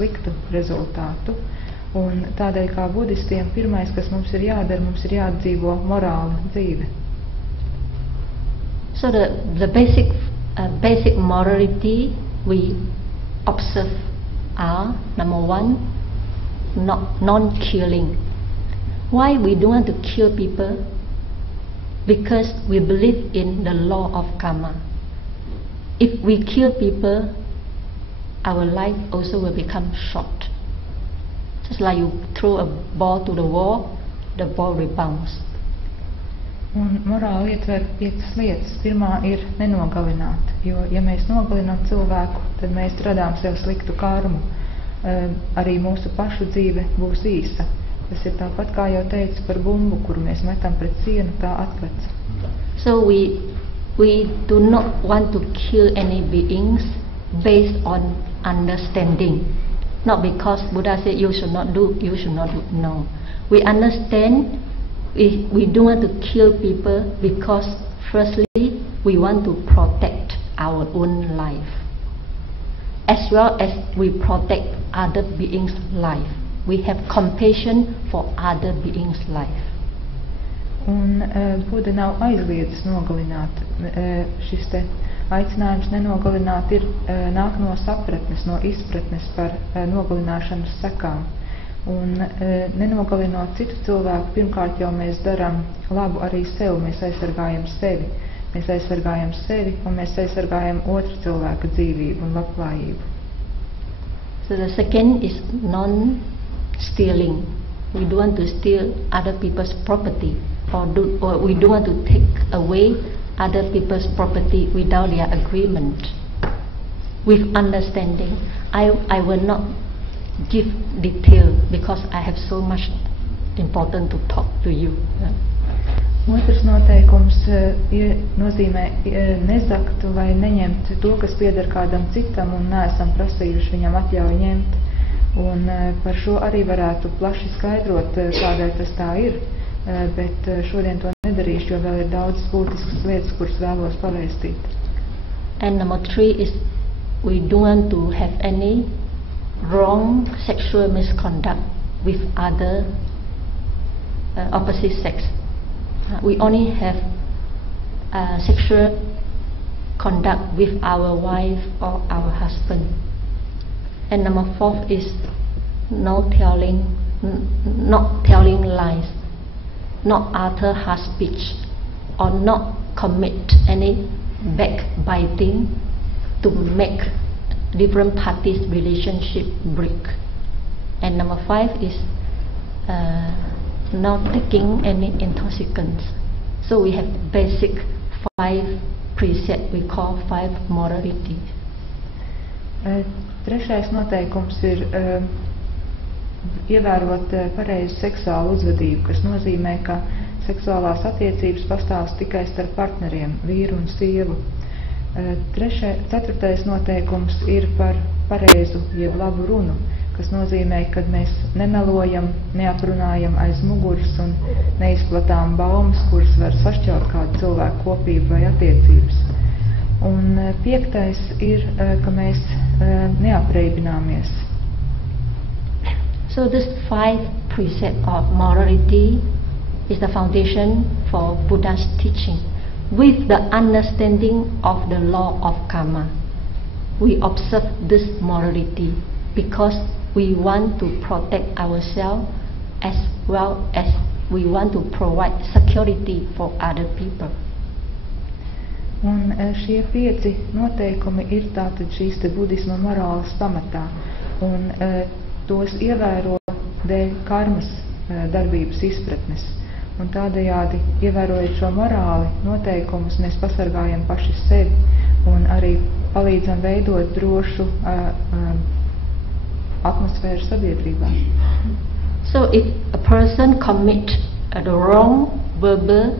sliktu rezultātu. Un tādēļ kā budistiem pirmais, kas mums ir jādara, mums ir jādzīvo morāla dzīve. So the basic morality we observe are, number one, non-killing. Why we don't want to kill people? Because we believe in the law of karma. If we kill people, our life also will become short. Just like you throw a ball to the wall, the ball rebounds. Un morāli ietver 5 lietas. Pirmā ir nenogalināt, jo, ja mēs nogalinām cilvēku, tad mēs radām sev sliktu karmu. Arī mūsu pašu dzīve būs īsa. Tas ir tāpat, kā jau teicu par bumbu, kuru mēs metam pret sienu, tā atklāts. So we do not want to kill any beings based on understanding. Not because Buddha said you should not do. No. We understand we don't want to kill people because firstly we want to protect our own life as well as we protect other beings' life. We have compassion for other beings' life. Un Buda nav aizliedzis nogalināt. Šis te aicinājums nenogalināt ir nāk no sapratnes, no izpratnes par nogalināšanas sekām. Un nenogalinot citu cilvēku, pirmkārt jau mēs darām labu arī sev, mēs aizsargājam sevi. Mēs aizsargājam sevi un mēs aizsargājam otru cilvēku dzīvību un labklājību. So the second is non-stealing. We don't want to steal other people's property or we don't want to take away other people's property without their agreement. With understanding, I will not give detail because I have so much important to talk to you. Otrs noteikums nozīmē nezakt vai neņemt to, kas pieder kādam citam un neesam prasījuši viņam atļauju ņemt. Un par šo arī varētu plaši skaidrot, kādēļ tas tā ir, bet šodien to nedarīšu, jo vēl ir daudz būtiskas lietas, kuras vēlos pavēstīt. And number 3 is we don't want to have any wrong sexual misconduct with other opposite sex. We only have sexual conduct with our wife or our husband. And number 4 is not telling lies, not utter harsh speech, or not commit any backbiting to make different parties' relationship break. And number 5 is not taking any intoxicants. So we have basic 5 precepts we call 5 moralities. Trešais noteikums ir ievērot pareizu seksuālu uzvedību, kas nozīmē, ka seksuālās attiecības pastāv tikai starp partneriem, vīru un sievu. Ceturtais noteikums ir par pareizu jeb labu runu, kas nozīmē, ka mēs nemelojam, neaprunājam aiz muguras un neizplatām baumas, kuras var sašķelt kādu cilvēku kopību vai attiecības. Un 5. ir, ka mēs neapreibināmies. So this 5 precepts of morality is the foundation for Buddha's teaching. With the understanding of the law of karma, we observe this morality because we want to protect ourselves as well as we want to provide security for other people. Un šie 5 noteikumi ir tātad šīs te budisma morāles pamatā, un tos ievēro dēļ karmas darbības izpratnes. Un tādējādi, ievērojot šo morāli noteikumus, mēs pasargājam paši sevi un arī palīdzam veidot drošu atmosfēru sabiedrībā. So if a person commit the wrong verbal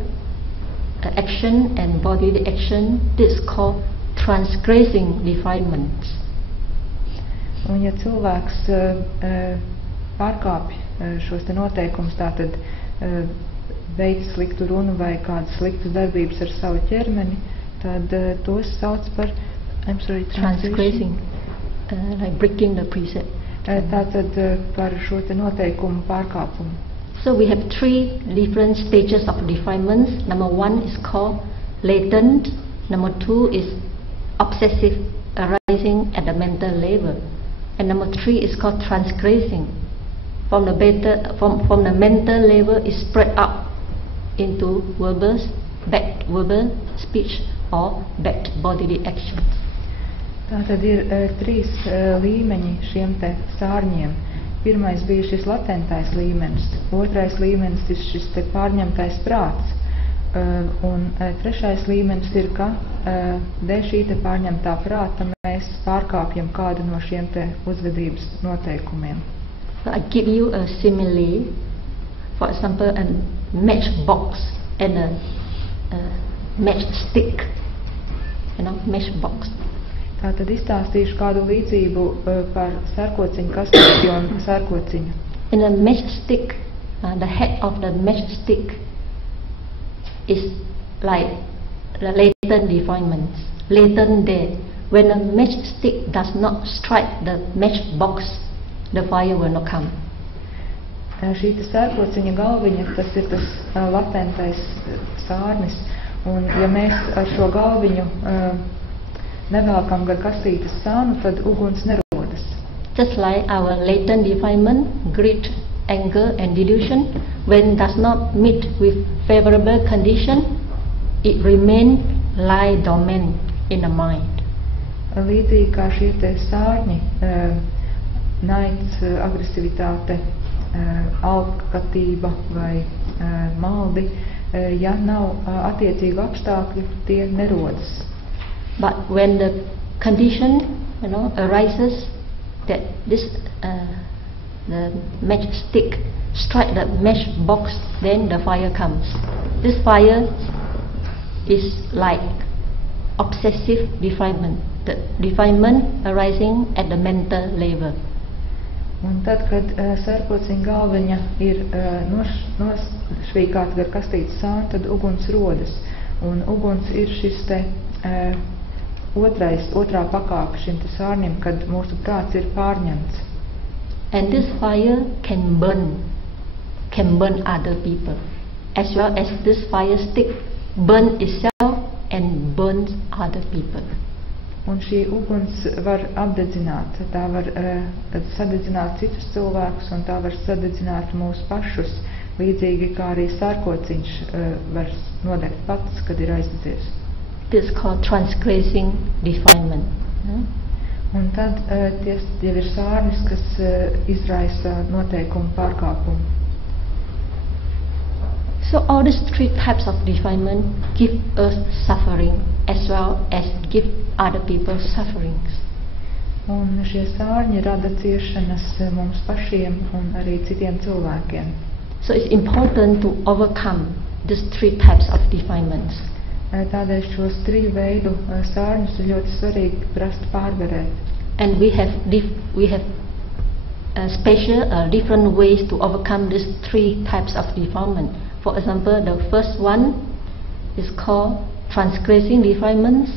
action and bodily action, this is called transgressing defilements. Un ja cilvēks pārkāpj šos te noteikumus, tātad veic sliktu runu vai kādas sliktas darbības ar savu ķermeni, tad tos sauc par transgressing, like breaking the precept. Tātad par šo te noteikumu pārkāpumu. So we have 3 different stages of defilements. Number 1 is called latent. Number 2 is obsessive, arising at the mental level. And number 3 is called transgressing. From the mental level is spread up into bad verbal speech or bad bodily actions. Tātad ir 3 līmeņi šiem te sārņiem. Pirmais bija šis latentais līmenis, otrais līmenis ir šis te pārņemtais prāts, un trešais līmenis ir, ka dēļ šī te pārņemtā prāta mēs pārkāpjam kādu no šiem te uzvedības noteikumiem. So I give you a simile, for example, a matchbox and a matchstick, matchbox. Tātad izstāstīšu kādu līdzību par sarkociņu kastīti un sarkociņu. In a matchstick, the head of the matchstick is like the latent defilements, latent there. When the matchstick does not strike the matchbox, the fire will not come. Šī sarkociņa galviņa, tas ir tas latentais sārnis, un ja mēs ar šo galviņu nevelkam gar kastītes sānu, tad uguns nerodas. Just like our latent defilement, greed, anger and delusion, when does not meet with favorable condition, it remain lie dormant in the mind. Līdzīgi kā šie te sārņi, naids, agresivitāte, alkatība vai maldi, ja nav attiecīgu apstākļu, tie nerodas. But when the condition, arises that this the matchstick strike the matchbox, then the fire comes. This fire is like obsessive defilement, the defilement arising at the mental level. Un tad, kad sarkociņa galviņa ir nošvīkāta gar kastītes sānu, tad uguns rodas. Un uguns ir šis te otrā pakāpe šim te sārnim, kad mūsu prāts ir pārņemts. And this fire can burn other people, as well as this fire stick burn itself and burns other people. Un šī uguns var apdedzināt, tā var sadedzināt citus cilvēkus, un tā var sadedzināt mūs pašus, līdzīgi kā arī sarkociņš var nodegt pats, kad ir aizdedzies. This is called transgressing defilement. Un tad ties jau ir sārnis, kas izraisa noteikumu pārkāpumu. So all these 3 types of defilement give us suffering as well as give other people sufferings. Un šie sārņi rada ciešanas mums pašiem un arī citiem cilvēkiem. So it's important to overcome these 3 types of defilements. Tādēļ šos 3 veidu sārņus ir ļoti svarīgi prast pārvarēt. And we have special different ways to overcome these 3 types of defilement. For example, the first one is called transgressing defilements,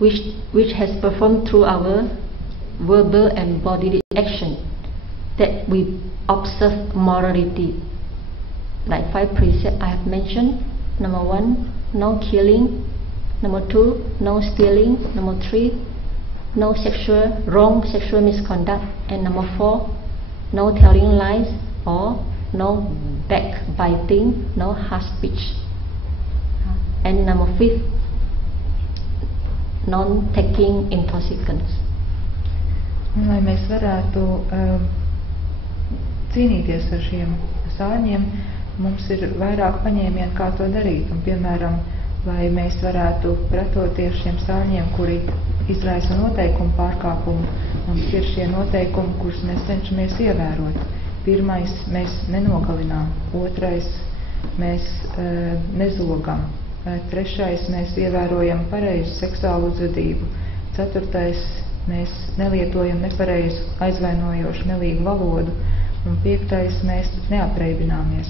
which has performed through our verbal and bodily action, that we observe morality, like 5 precepts I have mentioned. Number 1, no killing. Number 2, no stealing. Number 3, no wrong sexual misconduct. And number 4, no telling lies or no backbiting, no harsh speech. And number 5, non-taking intoxicants. Lai mēs varētu cīnīties ar šiem sārņiem, mums ir vairāk paņēmienu, kā to darīt. Un, piemēram, lai mēs varētu pretoties šiem sārņiem, kuri izraisa noteikumu pārkāpumu, mums ir šie noteikumi, kurus mēs cenšamies ievērot. Pirmais, mēs nenogalinām. Otrais, mēs nezogam. Trešais, mēs ievērojam pareizu seksuālu uzvedību. Ceturtais, mēs nelietojam nepareizu, aizvainojošu, melīgu valodu. Un 5. mēs neapreibināmies.